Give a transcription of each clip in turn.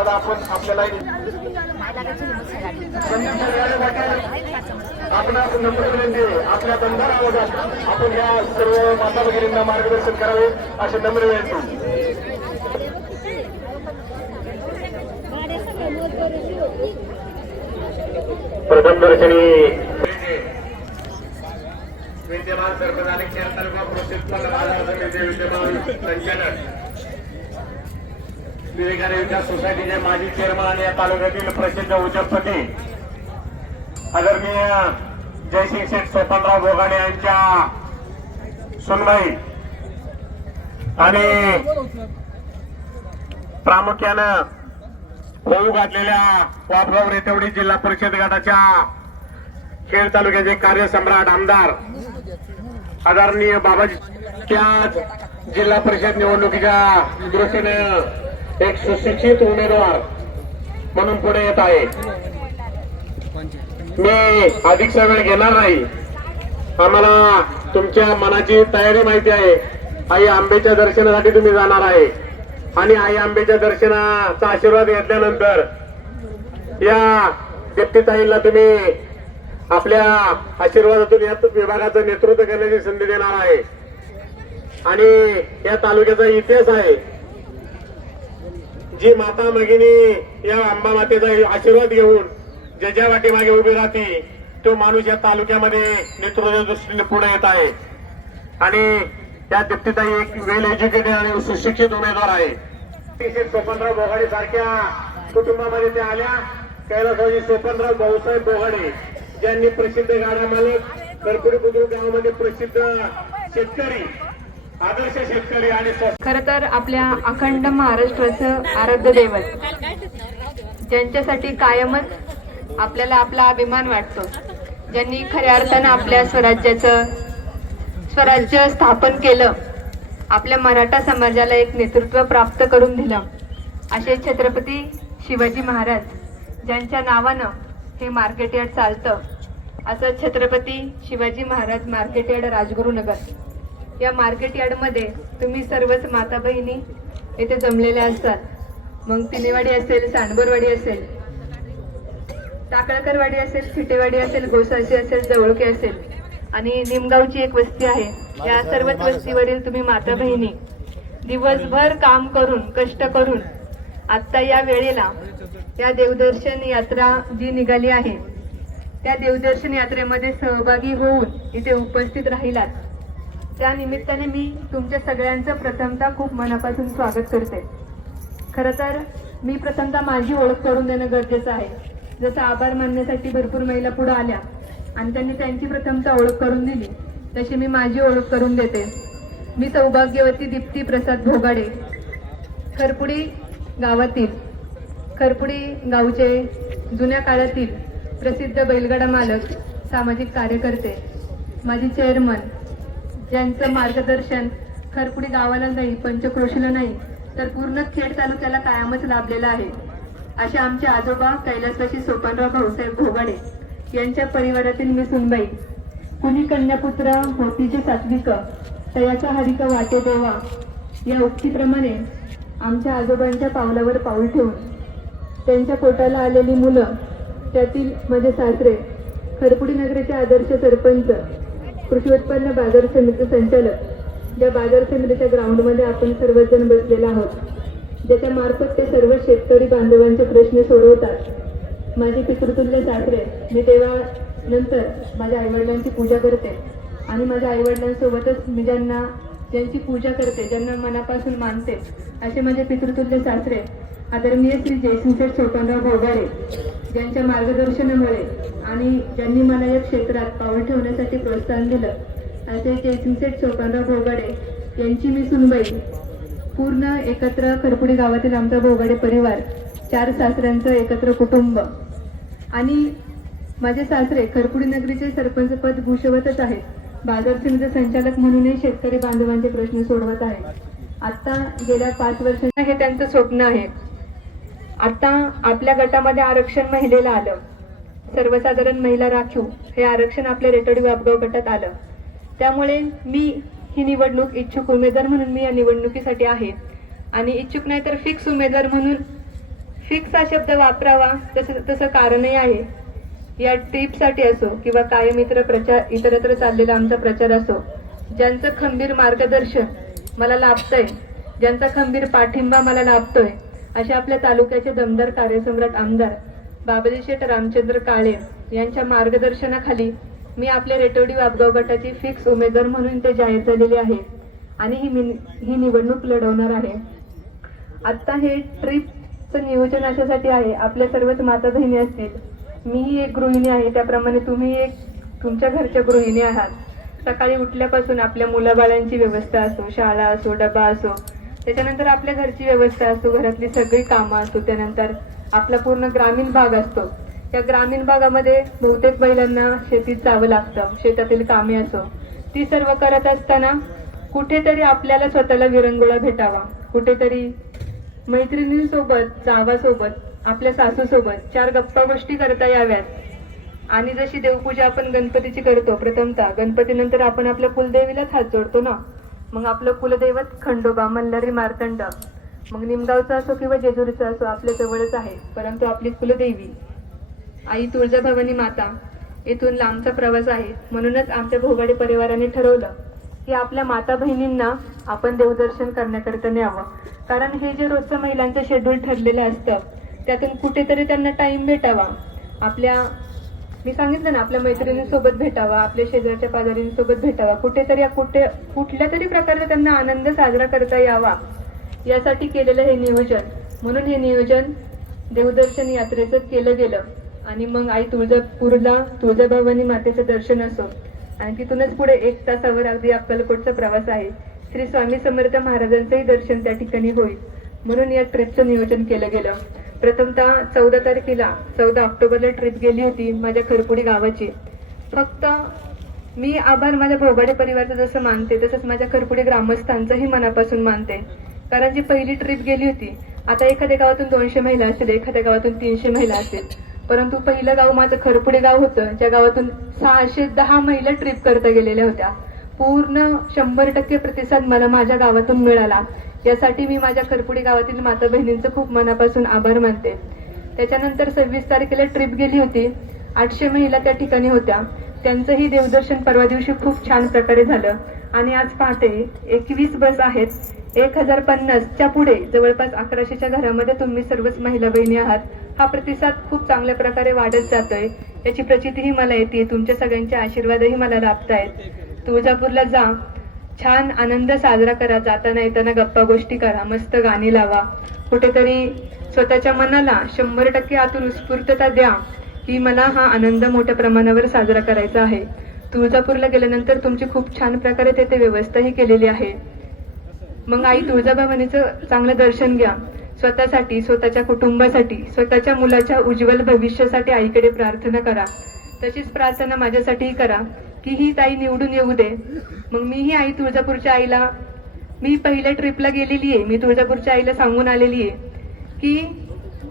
दादा आपण आपल्याला लाईनी संदीप आपणास नम्र विनंती आपल्या दंडार आवाजात आपण या सर्व माता भगिनींना मार्गदर्शन करावे असे नम्र विनंती. प्रथम दर्शनी विद्यमान सरपंच आणि खेळ तालुका प्रोसेस विद्यमान संचालक विवेकानंद विकास सोसायटीचे माजी चेअरमन आणि या तालुक्यातील प्रसिद्ध उद्योगपती आदरणीय जयसिंग शेठ सोपानराव बोगाडे यांच्या सुनबाई आणि प्रामुख्यानं होऊ घातलेल्या वापगाव रेतवडी जिल्हा परिषद गटाच्या खेड तालुक्याचे कार्यसम्राट आमदार आदरणीय बाबाजी त्याच जिल्हा परिषद निवडणुकीच्या दृष्टीने एक सुशिक्षित उमेदवार म्हणून पुढे येत आहे. मी अधिकचा वेळ घेणार नाही. आम्हाला तुमच्या मनाची तयारी माहिती आहे. आई आंबेच्या दर्शनासाठी तुम्ही जाणार आहे. आणि आई आंबेच्या दर्शनाचा आशीर्वाद घेतल्यानंतर या व्यक्तीताईला तुम्ही आपल्या आशीर्वादातून या विभागाचं नेतृत्व करण्याची संधी देणार आहे. आणि या तालुक्याचा इतिहास आहे. जी माता भगिनी या अंबा मातेचा आशीर्वाद घेऊन ज्याच्या वाटेमागे उभी राहते तो माणूस या तालुक्यामध्ये नेतृत्वाच्या दृष्टीने पुढे येत आहे. आणि त्या दीप्तीताई एक वेल एज्युकेटेड आणि सुशिक्षित उमेदवार आहे. स्वपनराव सोपनराव सारख्या कुटुंबामध्ये त्या आल्या. कैलासवाजी स्वपनराव भाऊसाहेब बोघाडे ज्यांनी प्रसिद्ध गाडा मालक कर्पुरी बुद्रुक गावामध्ये प्रसिद्ध शेतकरी खर तर आपल्या अखंड महाराष्ट्राचं आराध्य दैवत ज्यांच्यासाठी कायमच आपल्याला आपला अभिमान वाटतो ज्यांनी खऱ्या अर्थानं आपल्या स्वराज्याचं स्वराज्य स्थापन केलं आपल्या मराठा समाजाला एक नेतृत्व प्राप्त करून दिलं असे छत्रपती शिवाजी महाराज ज्यांच्या नावानं हे मार्केट यार्ड चालतं असं छत्रपती शिवाजी महाराज मार्केट यार्ड राजगुरुनगर. या मार्केट यार्डमध्ये तुम्ही सर्वच माता बहिणी येथे जमलेल्या असतात. मग तिनेवाडी असेल सांडबोरवाडी असेल टाकळकरवाडी असेल फिटेवाडी असेल गोसाशी असेल जवळके असेल. आणि निमगावची एक वस्ती आहे. या सर्वच वस्तीवरील तुम्ही माता बहिणी दिवसभर काम करून कष्ट करून आत्ता या वेळेला या देवदर्शन यात्रा जी निघाली आहे त्या देवदर्शन यात्रेमध्ये सहभागी होऊन इथे उपस्थित राहिलात. त्या निमित्ताने मी तुमच्या सगळ्यांचं प्रथमतः खूप मनापासून स्वागत करते. खरं तर मी प्रथमतः माझी ओळख करून देणं गरजेचं आहे. जसं आभार मानण्यासाठी भरपूर महिला पुढे आल्या आणि त्यांनी त्यांची प्रथमतः ओळख करून दिली तशी मी माझी ओळख करून देते. मी सौभाग्यवती दीप्ती प्रसाद भोगाडे खरपुडी गावातील खरपुडी गावचे जुन्या काळातील प्रसिद्ध बैलगाडा मालक सामाजिक कार्यकर्ते माझी चेअरमन ज्यांचं मार्गदर्शन खरपुडी गावाला नाही पंचक्रोशीला नाही तर पूर्ण खेड तालुक्याला कायमच लाभलेला आहे. असे आमचे आजोबा कैलासवाशी सोपानराव भाऊसाहेब भोगाडे यांच्या परिवारातील मी सुनबाई. कुणी कन्यापुत्र होतीचे सात्विक तयाचा हरिक वाटे देवा या उक्तीप्रमाणे आमच्या आजोबांच्या पावलावर पाऊल ठेवून त्यांच्या पोटाला आलेली मुलं त्यातील माझे सासरे खरपुडी नगरीचे आदर्श सरपंच कृषी उत्पन्न बाजार समिती संचालक ज्या बाजार समितीच्या ग्राउंडमध्ये आपण सर्वजण बसलेलो आहोत ज्याच्या मार्फत ते सर्व शेतकरी बांधवांचे प्रश्न सोडवतात. माझे पितृतुल्य सासरे मी देवानंतर माझ्या आईवडिलांची पूजा करते आणि माझ्या आईवडिलांसोबतच मी ज्यांना ज्यांची पूजा करते ज्यांना मनापासून मानते असे माझे पितृतुल्य सासरे आदरणीय श्री जयसिंगशेठ सोपानराव भोगारे ज्यांच्या मार्गदर्शनामुळे आणि ज्यांनी मला या क्षेत्रात पाऊल ठेवण्यासाठी प्रोत्साहन दिलं असे जयसिंगशेठ सोपानराव भोगाडे यांची मी सुनबाई. पूर्ण एकत्र खरपुडी गावातील आमचा भोगाडे परिवार चार सासऱ्यांचं एकत्र कुटुंब. आणि माझे सासरे खरपुडी नगरीचे सरपंच पद भूषवतच आहेत. बाजार समितीचे संचालक म्हणूनही शेतकरी बांधवांचे प्रश्न सोडवत आहेत. आता गेल्या पाच वर्षांना हे त्यांचं स्वप्न आहे. आता आपल्या गटामध्ये आरक्षण महिलेला आलं. सर्वसाधारण महिला राखीव हे आरक्षण आपल्या रेटोडी वापगाव गटात आलं. त्यामुळे मी ही निवडणूक इच्छुक उमेदवार म्हणून मी या निवडणुकीसाठी आहे. आणि इच्छुक नाही तर फिक्स उमेदवार म्हणून फिक्स हा शब्द वापरावा तसं तसं कारणही आहे. या ट्रिपसाठी असो किंवा कायम इतर प्रचार इतरत्र चाललेला आमचा प्रचार असो ज्यांचं खंबीर मार्गदर्शन मला लाभतंय ज्यांचा खंबीर पाठिंबा मला लाभतोय अशा आपल्या तालुक्याचे दमदार कार्यसम्राट आमदार बाबाजी शेठ रामचंद्र काळे यांच्या मार्गदर्शनाखाली मी आपल्या रेटोडी वाबगाव गटाची फिक्स उमेदवार म्हणून ते जाहीर झालेले आहे आणि ही ही निवडणूक लढवणार आहे. आत्ता हे ट्रिपचं नियोजन अशासाठी आहे. आपल्या सर्वच माता बहिणी असतील. मीही एक गृहिणी आहे. त्याप्रमाणे तुम्ही एक तुमच्या घरच्या गृहिणी आहात. सकाळी उठल्यापासून आपल्या मुलाबाळांची व्यवस्था असो शाळा असो डबा असो त्याच्यानंतर आपल्या घरची व्यवस्था असतो घरातली सगळी कामं असतो त्यानंतर आपला पूर्ण ग्रामीण भाग असतो. या ग्रामीण भागामध्ये बहुतेक महिलांना शेतीत जावं लागतं शेतातील कामे असो. ती सर्व करत असताना कुठेतरी आपल्याला स्वतःला विरंगुळा भेटावा. कुठेतरी मैत्रिणींसोबत जावासोबत आपल्या सासूसोबत चार गप्पा गोष्टी करता याव्यात. आणि जशी देवपूजा आपण गणपतीची करतो प्रथमतः गणपतीनंतर आपण आपल्या कुलदेवीलाच हात जोडतो ना? मग आपलं कुलदैवत खंडोबा मल्हारी मार्तंड. मग निमगावचा असो किंवा जेजुरीचा असो आपल्या जवळच आहे परंतु आपली कुलदेवी. आई तुळजाभवानी माता येथून लांबचा प्रवास आहे. म्हणूनच आमच्या भोगाडे परिवाराने ठरवलं की आपल्या माता बहिणींना आपण देवदर्शन करण्याकरिता न्यावं. कारण हे जे रोजचं महिलांचं शेड्यूल ठरलेलं असतं त्यातून कुठेतरी त्यांना टाईम भेटावा. आपल्या मी सांगितलं ना आपल्या मैत्रिणींसोबत भेटावा आपल्या शेजारच्या पाजारींसोबत भेटावा. कुठेतरी कुठे कुठल्या तरी प्रकारे त्यांना आनंद साजरा करता यावा. यासाठी केलेलं हे नियोजन. म्हणून हे नियोजन देवदर्शन यात्रेचं केलं गेलं. आणि मग आई तुळजापूरला तुळजाभवानी मातेचं दर्शन असो. आणि तिथूनच पुढे एक तासावर अगदी अक्कलकोटचा प्रवास आहे. श्री स्वामी समर्थ महाराजांचंही दर्शन त्या ठिकाणी होईल. म्हणून या ट्रिपचं नियोजन केलं गेलं. प्रथमतः चौदा तारखेला चौदा ऑक्टोबरला ट्रिप गेली होती माझ्या खरपुडी गावाची. फक्त मी आभार माझ्या भोगाडे परिवाराचं जसं मानते तसंच माझ्या खरपुडी ग्रामस्थांचंही मनापासून मानते. कारण जी पहिली ट्रिप गेली होती आता एखाद्या गावातून दोनशे महिला असतील एखाद्या गावातून तीनशे महिला असतील परंतु पहिलं गाव माझं खरपुडे गाव होतं ज्या गावातून सहाशे दहा महिला ट्रिप करता गेलेल्या होत्या. पूर्ण शंभर टक्के प्रतिसाद मला माझ्या गावातून मिळाला. यासाठी मी माझ्या खरपुडी गावातील माता बहिणींचं खूप मनापासून आभार मानते. त्याच्यानंतर सव्वीस तारखेला ट्रिप गेली होती. आठशे महिला त्या ठिकाणी होत्या. त्यांचंही देवदर्शन परवा दिवशी खूप छान प्रकारे झालं. आणि आज पहाटे एकवीस बस आहेत. एक हजार पन्नासच्या पुढे जवळपास अकराशेच्या घरामध्ये तुम्ही सर्वच महिला बहिणी आहात. हा प्रतिसाद खूप चांगल्या प्रकारे वाढत जातोय. याची प्रचितीही मला येते. तुमच्या सगळ्यांचे आशीर्वादही मला लाभतायत. तुळजापूरला जा. छान आनंद साजरा करा जाताना येताना गप्पा गोष्टी करा मस्त गाणी लावा. कुठेतरी स्वतःच्या मनाला शंभर टक्के आतून उत्स्फूर्तता द्या. की मला हा आनंद मोठ्या प्रमाणावर साजरा करायचा आहे. तुळजापूरला गेल्यानंतर तुमची खूप छान प्रकारे तेथे व्यवस्थाही केलेली आहे. मग आई तुळजाभवानीचं चांगलं दर्शन घ्या. स्वतःसाठी स्वतःच्या कुटुंबासाठी स्वतःच्या मुलाच्या उज्ज्वल भविष्यासाठी आईकडे प्रार्थना करा. तशीच प्रार्थना माझ्यासाठीही करा. की ही ताई निवडून येऊ दे. मग मीही आई तुळजापूरच्या आईला मी पहिल्या ट्रिपला गेलेली आहे. मी तुळजापूरच्या आईला सांगून आलेली आहे की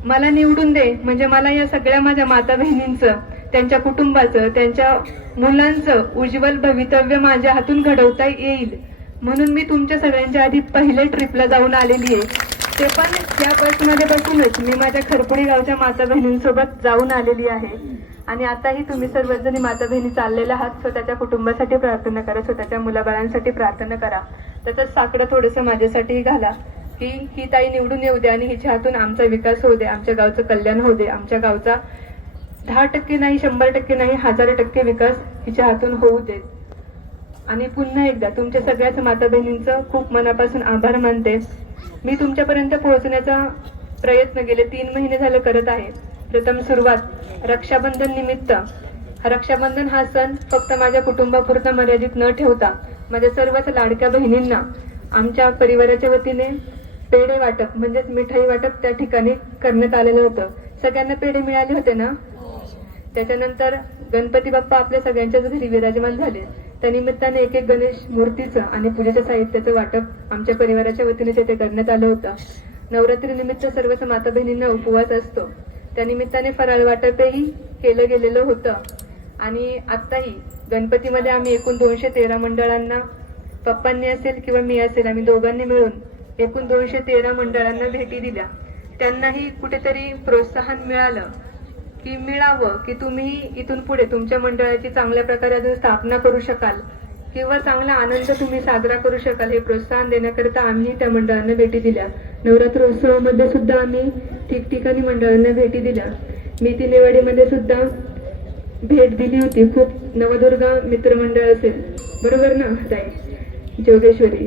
मला निवडून दे. म्हणजे मला या सगळ्या माझ्या माता बहिणींचं त्यांच्या कुटुंबाचं त्यांच्या मुलांचं उज्ज्वल भवितव्य माझ्या हातून घडवता येईल. म्हणून मी तुमच्या सगळ्यांच्या आधी पहिल्या ट्रिपला जाऊन आलेली आहे. ते पण त्या बसमध्ये बसूनच मी माझ्या खरपुडी गावच्या माता बहिणींसोबत जाऊन आलेली आहे. आणि आताही तुम्ही सर्वजणी माता बहिणी चाललेल्या आहात स्वतःच्या कुटुंबासाठी प्रार्थना करा स्वतःच्या मुलाबाळांसाठी प्रार्थना करा. त्याचं साकडं थोडंसं माझ्यासाठीही घाला की ही ताई निवडून येऊ दे आणि हिच्या हातून आमचा विकास होऊ दे आमच्या गावचं कल्याण होऊ दे आमच्या गावचा दहा टक्के नाही शंभर टक्के नाही हजार टक्के विकास हिच्या हातून होऊ दे. आणि पुन्हा एकदा तुमच्या सगळ्याच माता बहिणींचं खूप मनापासून आभार मानते. मी तुमच्यापर्यंत पोहोचण्याचा प्रयत्न गेले तीन महिने झालं करत आहे. प्रथम सुरुवात रक्षाबंधन निमित्त. रक्षाबंधन हा सण फक्त माझ्या कुटुंबापुरता मर्यादित न ठेवता माझ्या सर्वच लाडक्या बहिणींना आमच्या परिवाराच्या वतीने पेढे वाटप म्हणजेच मिठाई वाटप त्या ठिकाणी करण्यात आलेलं होतं. सगळ्यांना पेढे मिळाले होते ना? त्याच्यानंतर गणपती बाप्पा आपल्या सगळ्यांच्याच घरी विराजमान झाले. त्यानिमित्ताने एक एक गणेश मूर्तीचं आणि पूजेच्या साहित्याचं वाटप आमच्या परिवाराच्या वतीने तेथे करण्यात आलं होतं. नवरात्री निमित्त सर्वच माता बहिणींना उपवास असतो. त्या निमित्ताने फराळ वाटपही केलं गेलेलं होतं. आणि आत्ताही गणपतीमध्ये आम्ही एकूण दोनशे तेरा मंडळांना पप्पांनी असेल किंवा मी असेल आम्ही दोघांनी मिळून एकूण दोनशे तेरा मंडळांना भेटी दिल्या. त्यांनाही कुठेतरी प्रोत्साहन मिळालं की मिळावं की तुम्ही इथून पुढे तुमच्या मंडळाची चांगल्या प्रकारे अजून स्थापना करू शकाल किंवा चांगला आनंद तुम्ही साजरा करू शकाल हे प्रोत्साहन देण्याकरिता आम्ही त्या मंडळांना भेटी दिल्या. नवरात्र उत्सवामध्ये सुद्धा आम्ही ठिकठिकाणी मंडळांना भेटी दिल्या. मी नेवाडीमध्ये सुद्धा भेट दिली होती. खूप नवदुर्गा मित्रमंडळ असेल. बरोबर ना ताई? जोगेश्वरी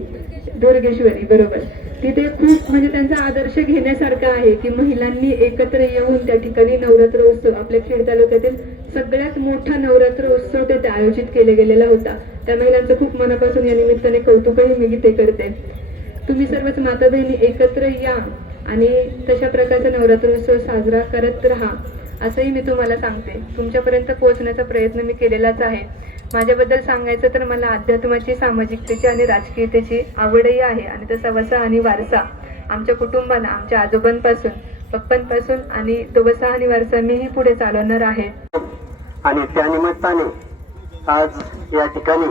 दुर्गेश्वरी बरोबर. तिथे खूप म्हणजे त्यांचा आदर्श घेण्यासारखा आहे की महिलांनी एकत्र येऊन त्या ठिकाणी नवरात्र उत्सव आपल्या खेड तालुक्यातील सगळ्यात मोठा नवरात्र उत्सव तेथे आयोजित केले गेलेला होता. त्या महिलांचं खूप मनापासून या निमित्ताने कौतुकही मी ते करते. तुम्ही सर्वच माता बहिणी एकत्र या. आणि तशा प्रकारचा नवरात्र उत्सव साजरा करत राहा असंही मी तुम्हाला सांगते. तुमच्यापर्यंत पोहोचण्याचा प्रयत्न मी केलेलाच आहे. माझ्याबद्दल सांगायचं तर मला अध्यात्माची सामाजिकतेची आणि राजकीयतेची आवडही आहे. आणि तसा वसा आणि वारसा आमच्या कुटुंबाला आमच्या आजोबांपासून पप्पांपासून आणि तो वसा आणि वारसा मीही पुढे चालवणार आहे. आणि त्या निमित्ताने आज या ठिकाणी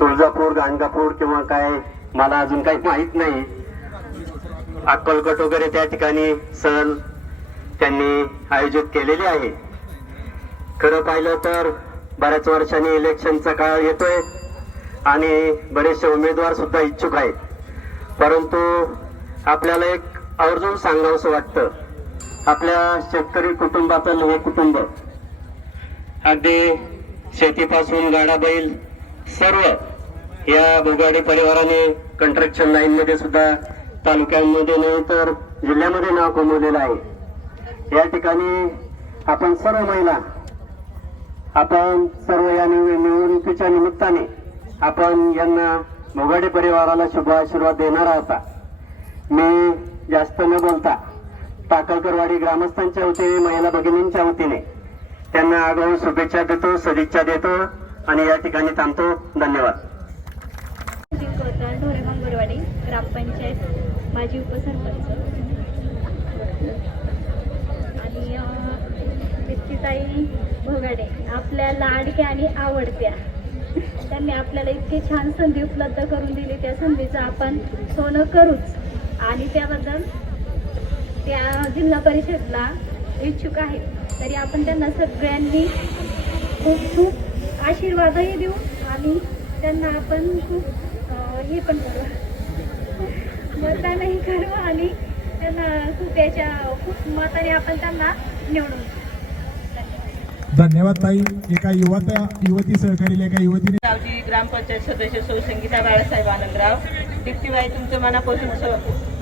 तुळजापूर गाणगापूर किंवा काय मला अजून काही माहीत नाही. अक्कलकोट वगैरे त्या ठिकाणी सण त्यांनी आयोजित केलेले आहे. खरं पाहिलं तर बऱ्याच वर्षांनी इलेक्शनचा काळ येतोय आणि बरेचसे उमेदवार सुद्धा इच्छुक आहेत. परंतु आपल्याला एक आवर्जून सांगावंसं वाटतं. आपल्या शेतकरी कुटुंबातील हे कुटुंब अगदी शेतीपासून गाडा बैल सर्व या बोगाडे परिवाराने कंट्रक्शन लाईन मध्ये सुद्धा तालुक्यांमध्ये नाही तर जिल्ह्यामध्ये नाव कमवलेलं आहे. या ठिकाणी आपण सर्व महिला आपण सर्व या निव- निवडणुकीच्या निमित्ताने आपण यांना बोगाडे परिवाराला शुभ आशीर्वाद देणार आहोत. मी जास्त न बोलता टाकळकरवाडी ग्रामस्थांच्या वतीने महिला भगिनींच्या वतीने त्यांना आगाऊ शुभेच्छा देतो सदिच्छा देतो आणि या ठिकाणी थांबतो. धन्यवाद. ग्रामपंचायत माजी उपसरपंच आणि व्यक्तिताई भोगाडे आपल्या लाडक्या आणि आवडत्या. त्यांनी आपल्याला इतकी छान संधी उपलब्ध करून दिली. त्या संधीचं आपण सोनं करूच. आणि त्याबद्दल त्या जिल्हा परिषदला इच्छुक आहेत. तरी आपण त्यांना सगळ्यांनी खूप खूप आशीर्वादही देऊ आणि त्यांना आपण खूप हे पण करू. मतदानही करू आणि त्यांना खूप याच्या खूप मताने आपण त्यांना निवडून धन्यवाद ताई. एका युवता युवती सहकारीला एका युवतीने गावची ग्रामपंचायत सदस्य सौ संगीता बाळासाहेब आनंदराव. दीप्तीबाई तुमचं मनापासून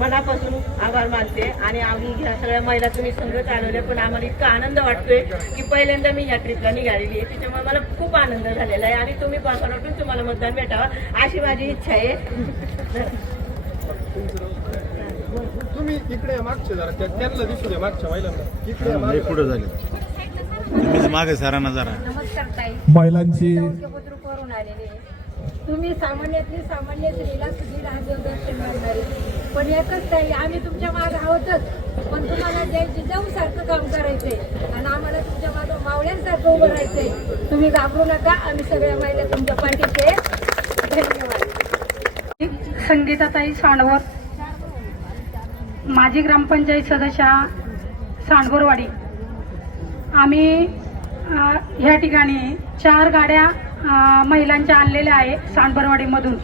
मनापासून आभार मानते आणि आम्ही ह्या सगळ्या महिला तुम्ही संघ चालवल्या पण आम्हाला इतका आनंद वाटतोय की पहिल्यांदा मी या ट्रिपला निघालेली आहे. त्याच्यामुळे मला खूप आनंद झालेला आहे आणि तुम्ही पासून तुम्हाला मतदान भेटावं अशी माझी इच्छा आहे. तुम्ही इकडे मागचे जरा त्या- त्यांना दिसू दे मागच्या महिलांना. इकडे मागे पुढे झाले. तुम्हीच मागे सरांना जरा. नमस्कार ताई. महिलांची बुद्रुकवरून आलेले तुम्ही सामान्यातली सामान्य स्त्रीला सुधीर दर्शन घालणारे पण एकच ताई आम्ही तुमच्या मागे आहोतच. पण तुम्हाला जय जिजाऊ सारखं काम करायचंय आणि आम्हाला तुमच्या मागे मावळ्यांसारखं उभं राहायचंय तुम्ही घाबरू नका. आम्ही सगळ्या महिला तुमच्या पाठीचे धन्यवाद. संगीताताई सांडवर माजी ग्रामपंचायत सदस्या सांडवरवाडी. आम्ही ह्या ठिकाणी चार गाड्या महिलांच्या आणलेल्या आहे सांडवरवाडीमधून.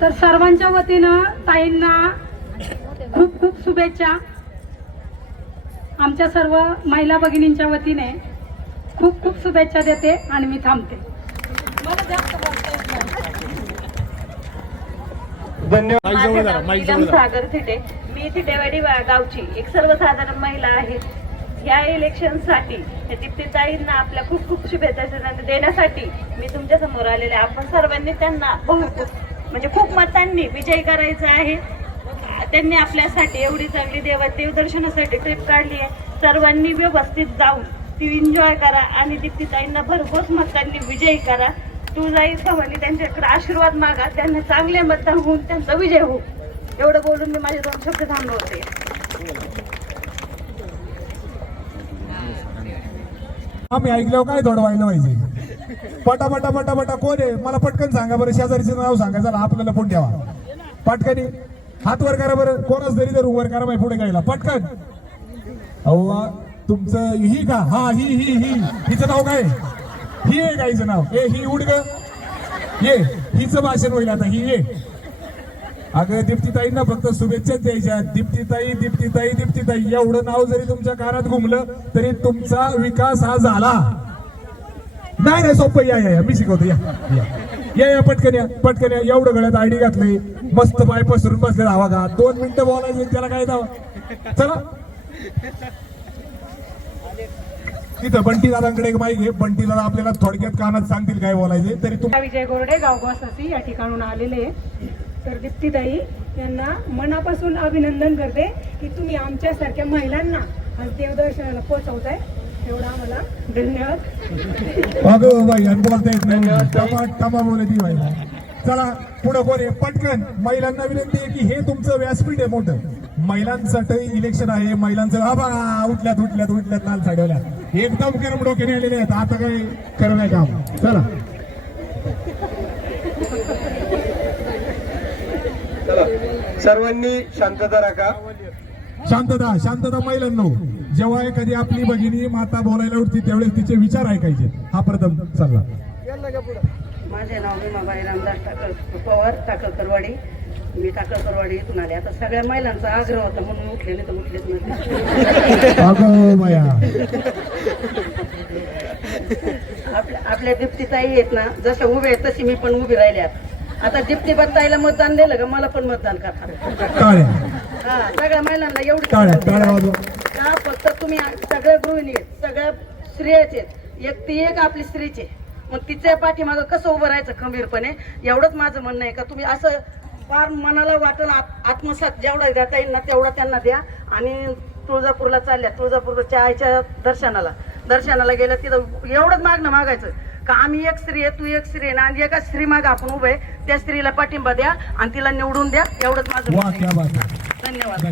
तर सर्वांच्या वतीनं ताईंना खूप खूप शुभेच्छा. आमच्या सर्व महिला भगिनींच्या वतीने खूप खूप शुभेच्छा देते आणि मी थांबते मला जास्त बोलता येत नाही. धन्यवाद. माझं नाव नीलम सागर थिटे. मी थिटेवाडी वा- गावची एक सर्वसाधारण महिला आहे. ह्या इलेक्शनसाठी या दीप्तीताईंना आपल्या खूप खूप शुभेच्छा देण्या- देण्यासाठी मी तुमच्यासमोर आलेले आहे. आपण सर्वांनी त्यांना बहु म्हणजे खूप मतांनी विजयी करायचा आहे. त्यांनी आपल्यासाठी एवढी चांगली देवा देवदर्शनासाठी ट्रिप काढली आहे. सर्वांनी व्यवस्थित जाऊन ती एन्जॉय करा आणि दीप्तीताईंना भरघोस मतांनी विजयी करा. तू जाईल भवानी त्यांच्याकडे आशीर्वाद मागा त्यांना चांगले मतदान होऊन त्यांचा विजय हो एवढं बोलून मी माझे दोन शब्द थांबवते. आम्ही ऐकल्यावर काय थोडं व्हायला पाहिजे? पटापटा पटापटा कोण आहे? मला पटकन सांगा बरं शेजारीचं नाव सांगा चला आपल्याला फोन ठेवा. पटकनी हात वर करा बरं कोणाच तरी तर वर करा पुढे गायला पटकन. अव्वा तुमचं ही का? हा ही ही ही. हिचं नाव काय? ही आहे गाईचं नाव. ए ही उड ग. ये हिचं भाषण होईल आता ही ये. अगं दीप्तीताईंना फक्त शुभेच्छाच द्यायच्या. दीप्तीताई दीप्तीताई दीप्तीताई एवढं नाव जरी तुमच्या कानात घुमलं तरी तुमचा विकास हा झाला. नाही नाही सोपं या या या, मी शिकवतो या. या. या या पटकन या पटकन या. एवढं गळ्यात आयडी घातली. मस्त पाय पसरून बसले धावा का दोन मिनिटं बोलायचे त्याला काय धावा चला. तिथं बंटी दादांकडे एक माईक आहे. बंटी दादा आपल्याला थोडक्यात कानात सांगतील काय बोलायचे तरी तुम विजय गोरडे गाव गोसासी या ठिकाणून आलेले आहे. तर दीप्तीताई यांना मनापासून अभिनंदन करते की तुम्ही आमच्यासारख्या महिलांना आज देवदर्शनाला पोहोचवताय. एवढा आम्हाला धन्यवाद. अगं बाई नाही. टमा टमा बोलत बाई. चला पुढं आहे पटकन. महिलांना विनंती आहे की हे तुमचं व्यासपीठ आहे मोठं. महिलांसाठी इलेक्शन आहे महिलांचं आबा उठल्यात उठल्यात उठल्यात लाल साडवल्या एकदम करम डोक्याने आलेले आहेत. आता काय खरं नाही काम? चला. चला. सर्वांनी शांतता राखा. शांतता शांतता महिलांनो. जेव्हा एखादी आपली भगिनी माता बोलायला उठते त्यावेळेस तिचे विचार ऐकायचे. हा प्रथम चालला माझे नाव भीमाबाई रामदास टाकळ पवार टाकळकरवाडी मी टाकळकरवाडी इथून आले. आता सगळ्या महिलांचा आग्रह होता म्हणून मी उठले नाही तर उठलेच नाही. आपल्या आपल्या दीप्तीताई आहेत ना जसं उभे आहेत तशी मी पण उभी राहिली आहे. आता दीप्ती ताईला मतदान दिलं का मला पण मतदान करा. टाळ्या हा सगळ्या महिलांना एवढी का फक्त तुम्ही सगळ्या गृहिणी आहेत सगळ्या स्त्रियाचे आहेत. एक ती एक आपली स्त्रीचे मग तिच्या पाठीमागं कसं उभं राहायचं खंबीरपणे? एवढंच माझं म्हणणं आहे का? तुम्ही असं फार मनाला वाटेल आत- आत्मसात जेवढा देता येईल ना तेवढा त्यांना द्या. आणि तुळजापूरला चालल्या तुळजापूरच्या आईच्या दर्शनाला. दर्शनाला गेल्या तिथं एवढंच मागणं मागायचं. का आम्ही एक स्त्री आहे तू एक स्त्री आहे ना आणि एका स्त्री माग आपण उभे आहे, त्या स्त्रीला पाठिंबा द्या आणि तिला निवडून द्या. एवढंच माझं धन्यवाद.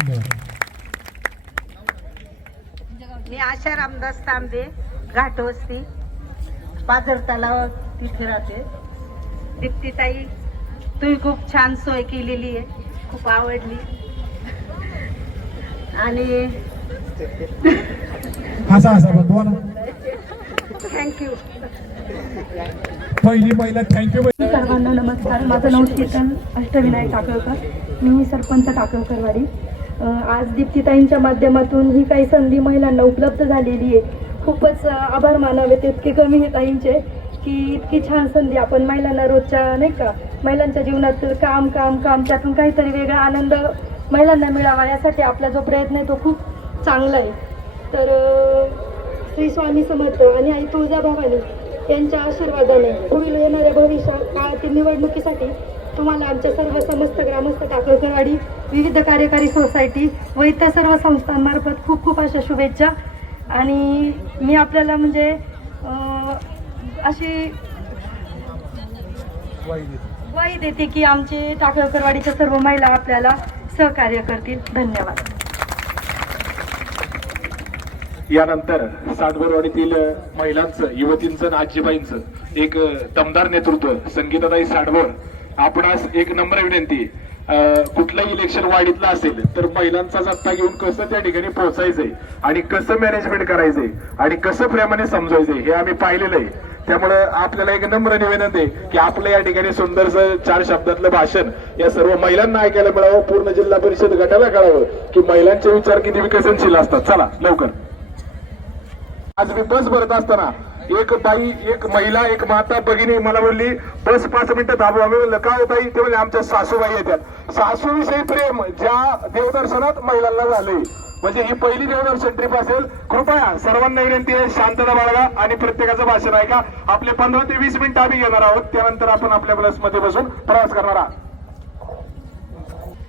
मी आशा रामदास तांबे घाटवस्ती. पाझर तलाव तिथे राहते. दीप्तीताई तुम्ही खूप छान सोय केलेली आहे. खूप आवडली. आणि हसा हसा थँक्यू पहिली महिला थँक्यू सर्वांना नमस्कार. माझं नाव कीर्तन अष्टविनायक टाकळकर मी सरपंच टाकळकरवाडी आज दीप्तीताईंच्या माध्यमातून ही काही संधी महिलांना उपलब्ध झालेली आहे. खूपच आभार मानावेत इतके कमी हे ताईंचे की इतकी छान संधी आपण महिलांना रोजच्या नाही का महिलांच्या जीवनात काम काम काम त्यातून काहीतरी वेगळा आनंद महिलांना मिळावा यासाठी आपला जो प्रयत्न आहे तो खूप चांगला आहे. तर श्री स्वामी समर्थ आणि आई तुळजाभवानी यांच्या आशीर्वादाने पुढील येणाऱ्या भविष्य काळातील निवडणुकीसाठी तुम्हाला आमच्या सर्व समस्त ग्रामस्थ टाकळकरवाडी विविध कार्यकारी सोसायटी व इतर सर्व संस्थांमार्फत खूप खूप अशा शुभेच्छा. आणि मी आपल्याला म्हणजे अशी ग्वाही देते की आमचे टाकळकरवाडीच्या सर्व महिला आपल्याला सहकार्य करतील. धन्यवाद. यानंतर सातबरवाडीतील महिलांचं युवतींचं आजीबाईंचं एक दमदार नेतृत्व संगीताताई साडवर आपणास एक नम्र विनंती कुठलंही इलेक्शन वाढीतलं असेल तर महिलांचा सत्ता घेऊन कसं त्या ठिकाणी पोहोचायचंय आणि कसं मॅनेजमेंट करायचंय आणि कसं प्रेमाने समजायचंय हे आम्ही पाहिलेलं आहे. त्यामुळं आपल्याला एक नम्र निवेदन आहे की आपलं या ठिकाणी सुंदरसं चार शब्दातलं भाषण या सर्व महिलांना ऐकायला मिळावं पूर्ण जिल्हा परिषद गटाला कळावं की महिलांचे विचार किती विकसनशील असतात. चला लवकर. आज मी बस भरत असताना एक बाई एक महिला एक माता भगिनी मला म्हणली बस पाच मिनिटं थांबू आम्ही म्हणलं काय हो ताई? ते म्हणले आमच्या सासूबाई येतात. सासूविषयी प्रेम ज्या देवदर्शनात महिलांना झाले म्हणजे ही पहिली देवदर्शन ट्रिप असेल कृपया सर्वांना विनंती आहे शांतता बाळगा आणि प्रत्येकाचं भाषण ऐका. आपले पंधरा ते वीस मिनिटं आम्ही घेणार आहोत. त्यानंतर आपण आपल्या बसमध्ये बसून प्रवास करणार आहोत.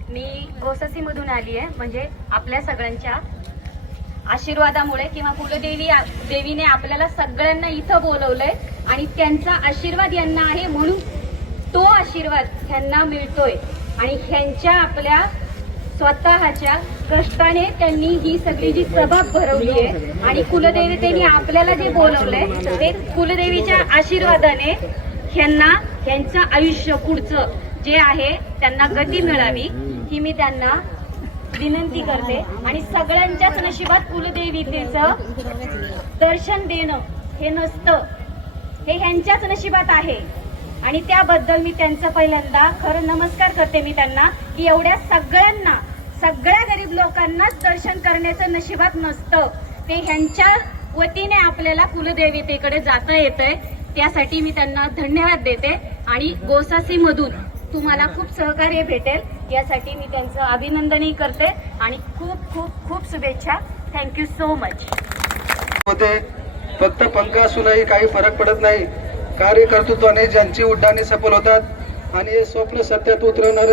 मी गोसासीमधून आली आहे म्हणजे आपल्या सगळ्यांच्या आशीर्वादामुळे किंवा कुलदेवी देवीने आपल्याला सगळ्यांना इथं बोलवलंय आणि त्यांचा आशीर्वाद यांना आहे म्हणून तो आशीर्वाद ह्यांना मिळतोय. आणि ह्यांच्या आपल्या स्वतःच्या कष्टाने त्यांनी ही सगळी जी सभा भरवली आहे आणि कुलदेवतेने आपल्याला जे बोलवलंय ते कुलदेवीच्या आशीर्वादाने ह्यांना ह्यांचं आयुष्य पुढचं जे आहे त्यांना गती मिळावी ही मी त्यांना विनंती करते. आणि सगळ्यांच्याच नशिबात कुलदेवीतेचं दर्शन देणं हे नसतं. हे ह्यांच्याच नशिबात आहे. आणि त्याबद्दल मी त्यांचं पहिल्यांदा खरं नमस्कार करते मी त्यांना की एवढ्या सगळ्यांना सगळ्या गरीब लोकांनाच दर्शन करण्याचं नशिबात नसतं. ते ह्यांच्या वतीने आपल्याला कुलदेवतेकडे जाता येतंय. त्यासाठी मी त्यांना धन्यवाद देते. आणि गोसासीमधून तुम्हाला खूप सहकार्य भेटेल. यासाठी मी त्यांचं अभिनंदनही करते आणि खूप खूप खूप शुभेच्छा. थँक्यू सो मच होते. फक्त पंख असूनही काही फरक पडत नाही. कार्यकर्तृत्वाने ज्यांची उड्डाणे सफल होतात आणि हे स्वप्न सत्यात उतरवणार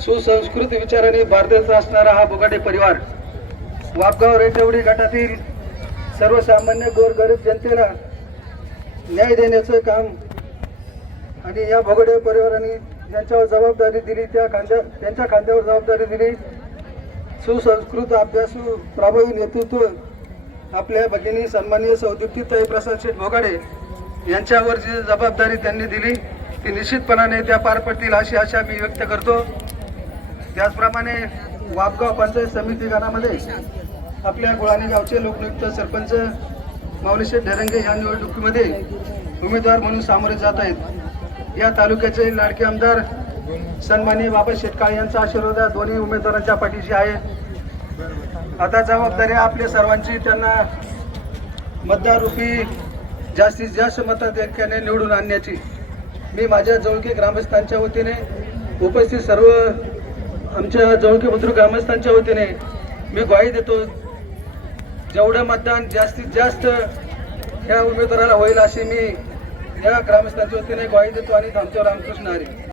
सुसंस्कृत विचाराने भारतात असणारा हा बुगाडे परिवार. वापगाव रेटवडी गटातील सर्वसामान्य गोरगरीब जनतेला न्याय देण्याचं काम आणि या भोगडे परिवाराने ज्यांच्यावर जबाबदारी दिली त्या खांद्या त्यांच्या खांद्यावर जबाबदारी दिली. सुसंस्कृत अभ्यासू प्रभावी नेतृत्व आपल्या भगिनी सन्माननीय सौदीप्तीताई प्रसाद शेठ भोगाडे यांच्यावर जी जबाबदारी त्यांनी दिली ती निश्चितपणाने त्या पार पडतील अशी आशा मी व्यक्त करतो. त्याचप्रमाणे वापगाव पंचायत समिती गणामध्ये आपल्या गुळाणी गावचे लोकनियुक्त सरपंच माऊलीशेठ ढेरंगे या निवडणुकीमध्ये उमेदवार म्हणून सामोरे जात आहेत. या तालुक्याचे लाडके आमदार सन्माननीय बाबा शेटकाळे यांचा आशीर्वाद दोन्ही उमेदवारांच्या पाठीशी आहे. आता जबाबदारी आपल्या सर्वांची त्यांना मतदाररूपी जास्तीत जास्त मताधिक्याने निवडून आणण्याची. मी माझ्या जवळके ग्रामस्थांच्या वतीने उपस्थित सर्व आमच्या जवळके बुद्रुक ग्रामस्थांच्या वतीने मी ग्वाही देतो. जेवढं मतदान जास्तीत जास्त या उमेदवाराला होईल अशी मी या ग्रामस्थांच्या वतीने ग्वाही देतो आणि थांबतो रामकृष्ण हरी